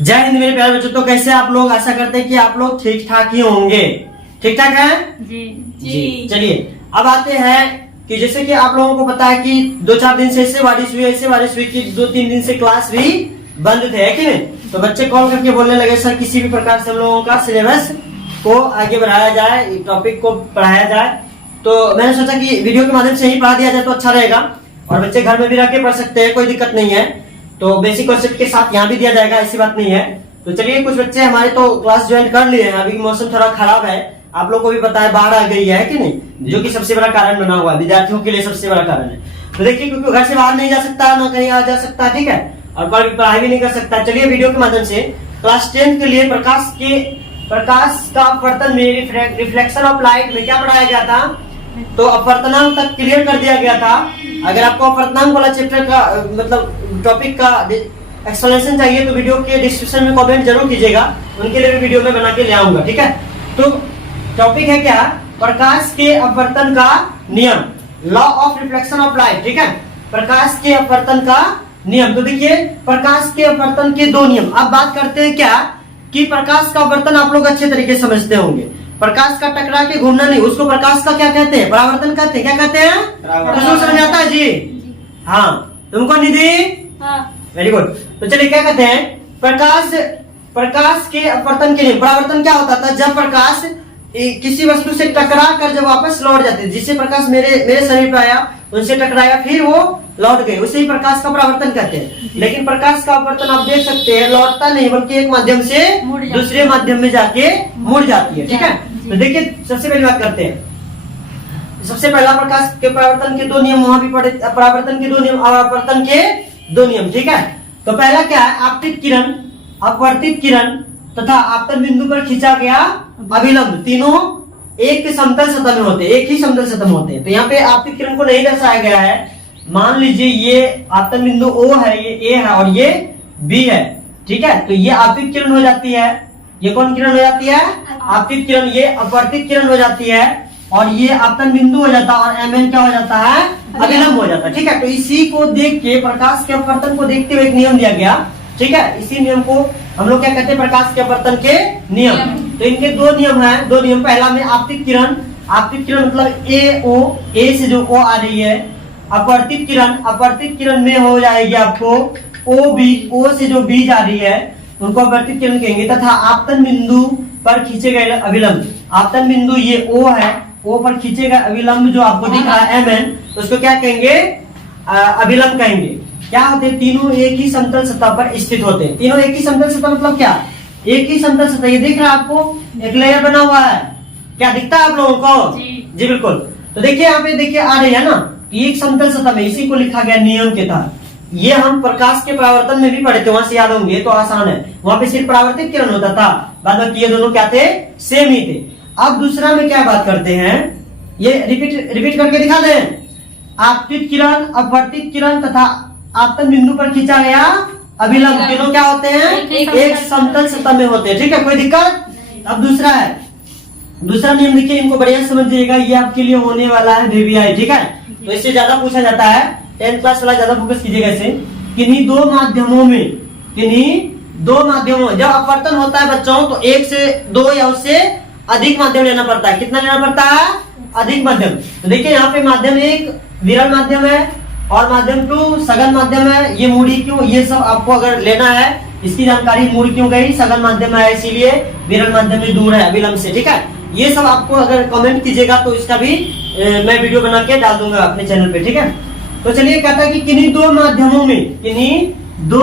जय हिंद मेरे प्यारे बच्चों। तो कैसे आप लोग? आशा करते हैं कि आप लोग ठीक ठाक ही होंगे। ठीक ठाक है जी। चलिए अब आते हैं कि जैसे कि आप लोगों को पता है कि 2-4 दिन से ऐसे बारिश हुई कि 2-3 दिन से क्लास भी बंद थे, है कि नहीं? तो बच्चे कॉल करके बोलने लगे सर किसी भी प्रकार से हम लोगों का सिलेबस को आगे बढ़ाया जाए, टॉपिक को पढ़ाया जाए। तो मैंने सोचा कि वीडियो के माध्यम से ही पढ़ा दिया जाए तो अच्छा रहेगा, और बच्चे घर में भी रह के पढ़ सकते हैं, कोई दिक्कत नहीं है। तो बेसिक कॉन्सेप्ट के साथ यहाँ भी दिया जाएगा, ऐसी बात नहीं है। तो चलिए कुछ बच्चे हमारे तो क्लास ज्वाइन कर लिए हैं। अभी मौसम थोड़ा खराब है, आप लोग को भी पता है, बाढ़ आ गई है कि नहीं, जो कि सबसे बड़ा कारण बना हुआ है, विद्यार्थियों के लिए सबसे बड़ा कारण है। तो देखिए क्योंकि घर से बाहर नहीं जा सकता, ना कहीं आ जा सकता, ठीक है, और पढ़ाई भी नहीं कर सकता। चलिए वीडियो के माध्यम से क्लास 10 के लिए प्रकाश का अपवर्तन में रिफ्लेक्शन ऑफ लाइट में क्या पढ़ाया गया था? तो अपवर्तनांक तक क्लियर कर दिया गया था। अगर आपको अपवर्तनांक वाला चैप्टर का मतलब टॉपिक का एक्सप्लेनेशन चाहिए तो वीडियो के डिस्क्रिप्शन में कमेंट जरूर कीजिएगा, उनके लिए भी वीडियो में बना के ले आऊंगा, ठीक है। तो टॉपिक है क्या? प्रकाश के अपवर्तन का नियम, law of reflection of light, ठीक है, प्रकाश के अपवर्तन का नियम। तो देखिए प्रकाश के अपवर्तन के 2 नियम। अब बात करते हैं क्या कि प्रकाश का अपवर्तन आप लोग अच्छे तरीके से समझते होंगे। प्रकाश का टकरा के घूमना नहीं, उसको प्रकाश का क्या कहते हैं? परावर्तन कहते हैं। क्या कहते हैं? तो समझ आता है जी? हाँ, तुमको निधि? Very good. तो चलिए क्या कहते हैं? प्रकाश के अपवर्तन के लिए परावर्तन क्या होता था? जब प्रकाश किसी वस्तु से टकरा कर जब वापस लौट जाते, जिससे प्रकाश मेरे शरीर पर आया, उनसे टकराया, फिर वो लौट गए, उसे ही प्रकाश का परावर्तन कहते हैं। लेकिन प्रकाश का अपवर्तन आप देख सकते हैं लौटता नहीं, बल्कि एक माध्यम से दूसरे माध्यम में जाके मुड़ जाती है, ठीक है। तो देखिए सबसे पहली बात करते हैं। सबसे पहला प्रकाश के परावर्तन के 2 नियम, वहां भी पढ़े, परावर्तन के 2 नियम और अपवर्तन के 2 नियम, ठीक है। तो पहला क्या है? आपतित किरण, अपवर्तित किरण तथा आपतन बिंदु पर खींचा गया अभिलंब, तीनों एक समतल सतह में होते हैं, एक ही समतल सतह में होते हैं। तो यहाँ पे आपतित किरण को नहीं दर्शाया गया है। मान लीजिए ये आपतन बिंदु O है, ये A है और ये B है, ठीक है। तो ये आपतित किरण हो जाती है। ये कौन किरण हो जाती है? आपतित किरण। ये अपवर्तित किरण हो जाती है, और ये आपतन बिंदु हो जाता है, और MN क्या हो जाता है? अभिलंब हो जाता है, ठीक है। तो इसी को देख के प्रकाश के अपवर्तन को देखते हुए एक नियम दिया गया, ठीक है। इसी नियम को हम लोग क्या कहते हैं? प्रकाश के अपवर्तन के नियम। तो इनके 2 नियम है, 2 नियम। पहला में आपतित किरण, आपतित किरण मतलब A से जो O आ रही है। अपवर्तित किरण में हो जाएगी आपको O से जो B जा रही है, उनको अपवर्तित किरण कहेंगे। तथा आपतन बिंदु पर खींचे गए अभिलंब, आपतन बिंदु ये O है, O पर खींचे गए अभिलंब जो आपको दिख रहा है MN, तो उसको क्या कहेंगे? अभिलंब कहेंगे। क्या होते हैं? तीनों एक ही समतल सतह पर स्थित होते हैं। तीनों एक ही समतल सतह मतलब क्या? एक ही समतल सतह। ये दिख रहा है आपको, एक लेयर बना हुआ है, क्या दिखता है आप लोगों को? जी बिल्कुल। तो देखिए यहाँ पे देखिए आ रही है ना, एक समतल सतह में, इसी को लिखा गया नियम के तहत। ये हम प्रकाश के परावर्तन में भी पढ़े थे, वहां से याद होंगे तो आसान है। वहां पे सिर्फ परावर्तित किरण होता था, बाद बाकी ये दोनों क्या थे? सेम ही थे। अब दूसरा में क्या बात करते हैं, ये रिपीट करके दिखा दें। आपतित किरण, अपवर्तित किरण तथा आपतन बिंदु पर खींचा गया अभिलंब, तीनों क्या होते हैं? एक समतल सतह में होते हैं, ठीक है, कोई दिक्कत? अब दूसरा है, दूसरा नियम देखिए, इनको बढ़िया समझिएगा, ये आपके लिए होने वाला है VVI, ठीक है। तो इससे ज्यादा पूछा जाता है, 10th क्लास वाला ज्यादा फोकस कीजिएगा इसे। किन्हीं दो माध्यमों जब अपवर्तन होता है बच्चों, तो 1 से 2 या उससे अधिक माध्यम लेना पड़ता है। कितना लेना पड़ता है? अधिक माध्यम। तो देखिए यहाँ पे माध्यम 1 विरल माध्यम है, और माध्यम 2 सघन माध्यम है। ये मूडी क्यों, ये सब आपको अगर लेना है, इसकी जानकारी मूड क्यों गई, सघन माध्यम है इसीलिए, विरल माध्यम में दूर है अभिलंब से, ठीक है। ये सब आपको अगर कमेंट कीजिएगा तो इसका भी मैं वीडियो बना के डाल दूंगा अपने चैनल पे, ठीक है। तो चलिए कहता है कि किन्हीं दो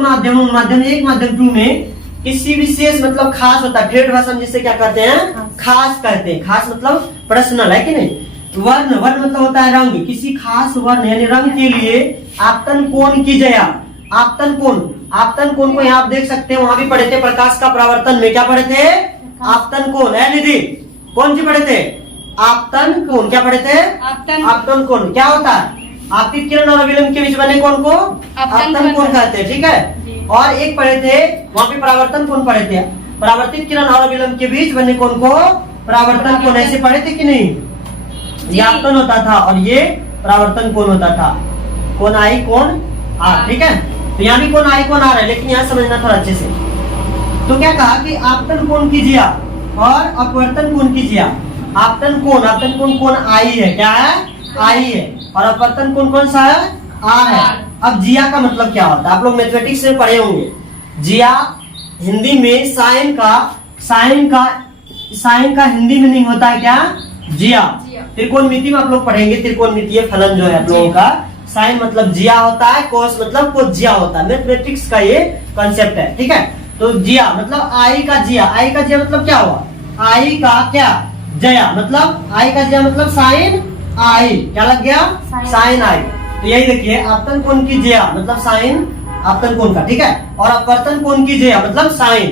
माध्यमों माध्यम 1 माध्यम 2 में किसी विशेष मतलब खास होता है, ठेठ भाषा में जिससे क्या कहते हैं? खास कहते हैं। खास मतलब पर्सनल, है कि नहीं। वर्ण मतलब होता है रंग, किसी खास वर्ण यानी रंग के लिए आपतन कोण की जया। आपतन कोण को यहाँ आप देख सकते हैं, वहां भी पढ़े थे प्रकाश का परावर्तन में। क्या पढ़े थे? आपतन कोण है निधि, कौन सी पढ़े थे? आपतन कोण। क्या पढ़े थे? आपतन कोण। क्या होता है? आपतित किरण और अभिलंब के बीच बने कोण को आपतन कोण कहते हैं, ठीक है। और एक पढ़े थे, वहां पे परावर्तन कोण पढ़े थे, परावर्तित किरण और अभिलंब के बीच बने कोण को परावर्तन कोण, ऐसे पढ़े थे कि नहीं? ये आपतन होता था और ये परावर्तन कोण होता था, कोण I कोण R, ठीक है। तो यहाँ भी कोण I कोण R है, लेकिन यहाँ समझना थोड़ा अच्छे से। तो क्या कहा कि आपतन कोण की जिया और अपवर्तन कोण की जिया। आपतन कोण कोण आई है, क्या है, आई है, और अपवर्तन कोण कौन सा है, आर है। अब जिया का मतलब क्या होता है, आप लोग मैथमेटिक्स में पढ़े होंगे। जिया हिंदी में साइन का हिंदी मीनिंग होता है क्या, जिया। त्रिकोणमिति में आप लोग पढ़ेंगे, त्रिकोणमितीय फलन जो है आप लोगों का, साइन मतलब जिया होता है, कोस मतलब कोज्जिया होता है। मैथमेटिक्स का ये कॉन्सेप्ट है, ठीक है। तो जिया मतलब आई का जिया मतलब क्या हुआ, आई का क्या, जया, मतलब आई का जया मतलब साइन आई, क्या लग गया, साइन आई। तो यही देखिए, आपतन कोण की जया मतलब साइन आपतन कोण का, ठीक है। और अपवर्तन कोण की जया मतलब साइन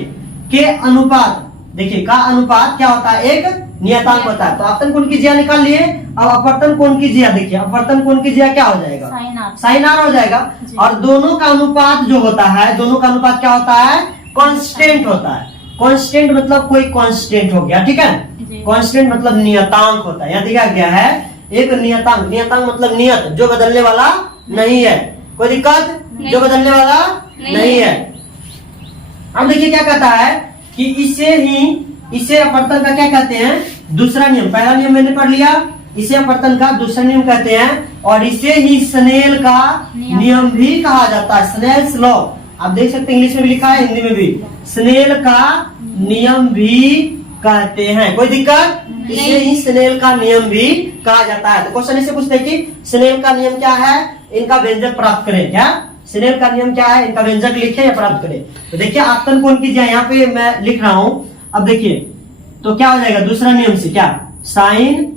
के अनुपात, देखिए का अनुपात क्या होता है, एक नियतांक होता है। तो आपतन कोण की जया निकाल लिए। अब अपवर्तन कोण की जया देखिए, अपवर्तन कोण की जया क्या हो जाएगा, साइन आर हो जाएगा। और दोनों का अनुपात जो होता है, दोनों का अनुपात क्या होता है, कांस्टेंट होता है। कांस्टेंट मतलब कोई कांस्टेंट हो गया, ठीक है। कांस्टेंट मतलब नियतांक होता है। यहाँ दिया गया है एक नियतांक, नियतांक मतलब नियत, जो बदलने वाला नहीं है। कोई दिक्कत, जो बदलने वाला नहीं है। अब देखिए क्या कहता है कि इसे अपवर्तन का क्या कहते हैं, दूसरा नियम। पहला नियम मैंने पढ़ लिया, इसे अपवर्तन का दूसरा नियम कहते हैं। और इसे ही स्नेल का नियम भी कहा जाता है, स्नेल्स लॉ। आप देख सकते हैं, इंग्लिश में भी लिखा है, हिंदी में भी, स्नेल का नियम भी कहते हैं। कोई दिक्कत, इसे ही स्नेल का नियम भी कहा जाता है। तो क्वेश्चन इसे पूछते हैं कि स्नेल का नियम क्या है, इनका व्यंजक प्राप्त करें। क्या स्नेल का नियम क्या है, इनका व्यंजक लिखे या प्राप्त करें। तो देखिए आपतन कोण की जया यहाँ पे मैं लिख रहा हूँ। अब देखिए तो क्या हो जाएगा, दूसरा नियम से क्या, साइन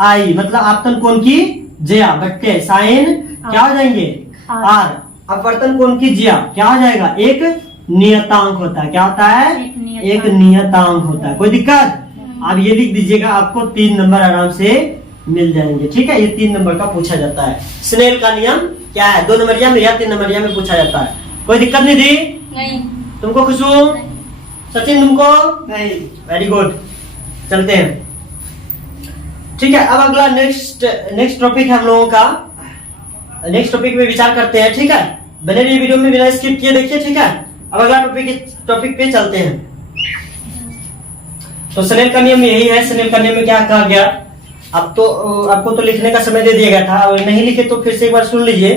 आई मतलब आपतन कोण की जया बट्टे साइन क्या हो जाएंगे, आर। अपवर्तन कोण की जिया क्या हो जाएगा, एक नियतांक होता है। क्या होता है, एक नियतांक होता है। कोई दिक्कत, आप ये लिख दीजिएगा, आपको 3 नंबर आराम से मिल जाएंगे, ठीक है। ये 3 नंबर का पूछा जाता है। स्नेल का नियम क्या है, 2 नंबरिया में या 3 नंबरिया में पूछा जाता है। कोई दिक्कत नहीं थी, नहीं। तुमको खुशबू, सचिन तुमको नहीं, वेरी गुड। चलते हैं, ठीक है। अब अगला नेक्स्ट टॉपिक है हम लोगों का, नेक्स्ट टॉपिक में विचार करते हैं, ठीक है। बने रहिए वीडियो में, बिना स्किप किए देखिए, ठीक है। अब अगला टॉपिक पे चलते हैं। तो स्नेल का नियम यही है। स्नेल का नियम में क्या कहा गया, अब तो आपको तो लिखने का समय दे दिया गया था, और नहीं लिखे तो फिर से एक बार सुन लीजिए,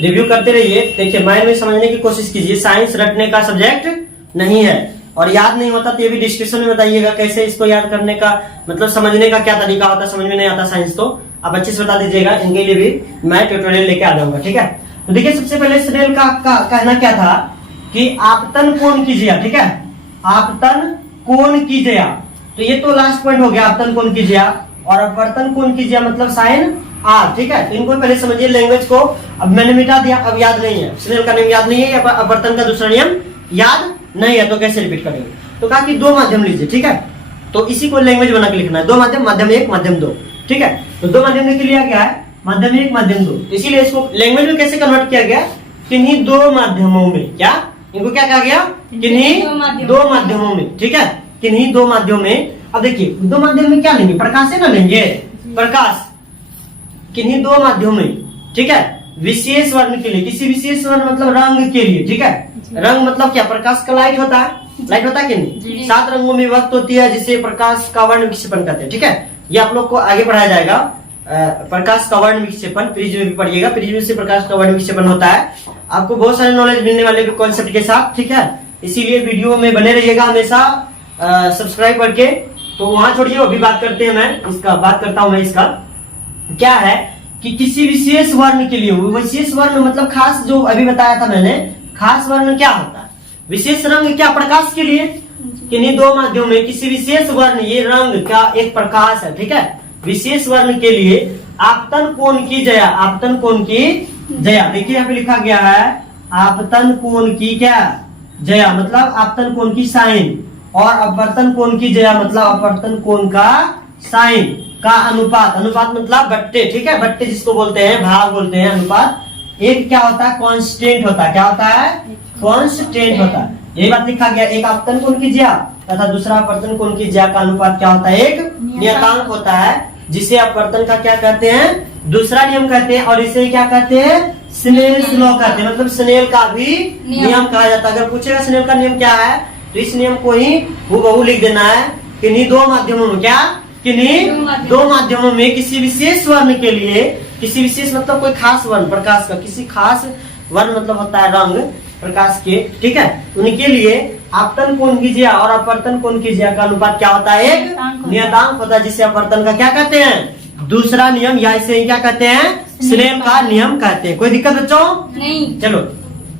रिव्यू करते रहिए। देखिए माइंड में समझने की कोशिश कीजिए, साइंस रटने का सब्जेक्ट नहीं है। और याद नहीं होता तो ये भी डिस्क्रिप्शन में बताइएगा कैसे इसको याद करने का, मतलब समझने का क्या तरीका होता है। समझ में नहीं आता साइंस तो आप अच्छे से बता दीजिएगा, इनके लिए भी मैं ट्यूटोरियल लेके आ जाऊंगा, ठीक है। तो देखिए सबसे पहले स्नेल का कहना क्या था कि आपतन कोण की जया, ठीक है, आपतन कोण की जया। तो ये तो लास्ट पॉइंट हो गया, आपतन कोण की जया। और अपवर्तन कोण की जया मतलब साइन आर, ठीक है। तो इनको पहले समझिए लैंग्वेज को। अब मैंने मिटा दिया, अब याद नहीं है, स्नेल का नियम याद नहीं है या अपवर्तन का दूसरा नियम याद नहीं है, तो कैसे रिपीट करेंगे। तो कहा कि 2 माध्यम लीजिए, ठीक है। तो इसी को लैंग्वेज बना के लिखना है, 2 माध्यम, माध्यम 1 माध्यम 2, ठीक है। तो 2 माध्यम के लिए क्या है, माध्यम 1 माध्यम 2। इसीलिए इसको लैंग्वेज में कैसे कन्वर्ट किया गया, किन्हीं 2 माध्यमों में। क्या इनको क्या कहा गया, किन्हीं 2 माध्यमों में, ठीक है, किन्हीं 2 माध्यमों में। अब देखिए 2 माध्यम में क्या लेंगे, प्रकाश से ना लेंगे, प्रकाश किन्हीं 2 माध्यमों में, ठीक है। विशेष वर्ण के लिए, किसी विशेष वर्ण मतलब रंग के लिए, ठीक है। रंग मतलब क्या, प्रकाश का लाइट होता है, लाइट होता है कि नहीं, 7 रंगों में विभक्त होती है, जिसे प्रकाश का वर्ण विक्षेपण कहते हैं, ठीक है। ये आप लोग को आगे पढ़ाया जाएगा, प्रकाश का वर्ण विक्षेपण प्रिज्म में भी पढ़िएगा, प्रिज्म से प्रकाश का वर्ण विक्षेपण होता है। आपको बहुत सारे नॉलेज मिलने वाले कॉन्सेप्ट के साथ, ठीक है। इसीलिए वीडियो में बने रहिएगा हमेशा, सब्सक्राइब करके। तो वहां छोड़िए, अभी बात करते हैं, बात करता हूं मैं इसका। क्या है कि किसी विशेष वर्ण के लिए, विशेष वर्ण मतलब खास, जो अभी बताया था मैंने, खास वर्ण क्या होता है, विशेष रंग क्या, प्रकाश के लिए किन्हीं 2 माध्यमों में किसी विशेष वर्ण, ये रंग का एक प्रकाश है, ठीक है। विशेष वर्ण के लिए आपतन कोण की जया, आपतन कोण की जया। देखिए यहाँ पे लिखा गया है आपतन कोण की क्या जया मतलब आपतन कोण की साइन, और अपवर्तन कोण की जया मतलब अपवर्तन कोण का साइन का अनुपात। अनुपात मतलब बट्टे, ठीक है, बट्टे जिसको बोलते हैं, भाग बोलते हैं, अनुपात। एक क्या होता है, कांस्टेंट होता है। क्या होता है, कांस्टेंट होता है। यही बात लिखा गया, एक आपतन कोण की जया तथा दूसरा अपवर्तन कोण की जया का अनुपात क्या होता है, एक नियतांक होता है, जिसे अपवर्तन का क्या कहते हैं, दूसरा नियम कहते हैं। और इसे क्या कहते हैं, स्नेल्स लॉ कहते हैं, मतलब स्नेल का भी नियम कहा जाता है। अगर पूछेगा स्नेल का नियम क्या है, तो इस नियम को ही हूबहू लिख देना है। किन्हीं दो माध्यमों में, क्या किन्हीं दो माध्यमों में किसी विशेष वर्ण के लिए, किसी विशेष मतलब कोई खास वर्ण, प्रकाश का किसी खास वर्ण मतलब होता है रंग प्रकाश के, ठीक है, उनके लिए आपतन कोण की ज्या और अपवर्तन कोण की ज्या का अनुपात क्या होता है, एक नियतांक होता है, जिसे अपवर्तन का क्या कहते हैं, दूसरा नियम, या इसे क्या कहते हैं, स्नेल का नियम कहते हैं। कोई दिक्कत बच्चों नहीं। चलो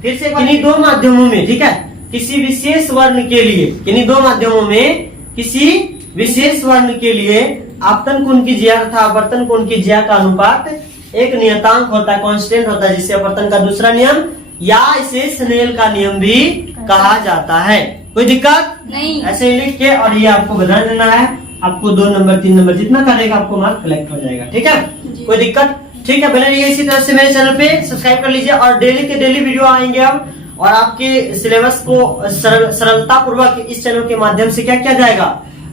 फिर से, किन्हीं दो माध्यमों में, ठीक है, किसी विशेष वर्ण के लिए, किन्हीं दो माध्यमों में किसी विशेष वर्ण के लिए आपतन कोण की ज्या तथा अपवर्तन कोण की ज्या का अनुपात एक नियतांक होता है, कांस्टेंट होता है, जिसे अपवर्तन का दूसरा नियम या इसे स्नेल का नियम भी कहा जाता है। कोई दिक्कत नहीं। ऐसे ही लिख के और ये आपको बता देना है। आपको 2 नंबर 3 नंबर जितना करेगा आपको मार्क कलेक्ट हो जाएगा, ठीक है, कोई दिक्कत, ठीक है। बने रहिए इसी तरह से मेरे चैनल पे, सब्सक्राइब कर लीजिए और डेली के डेली वीडियो आएंगे अब, और आपके सिलेबस को सरलता पूर्वक इस चैनल के माध्यम से क्या किया जाएगा,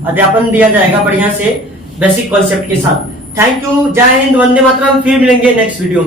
अध्यापन दिया जाएगा बढ़िया से बेसिक कॉन्सेप्ट के साथ। थैंक यू, जय हिंद, वंदे मातरम। फिर मिलेंगे नेक्स्ट वीडियो।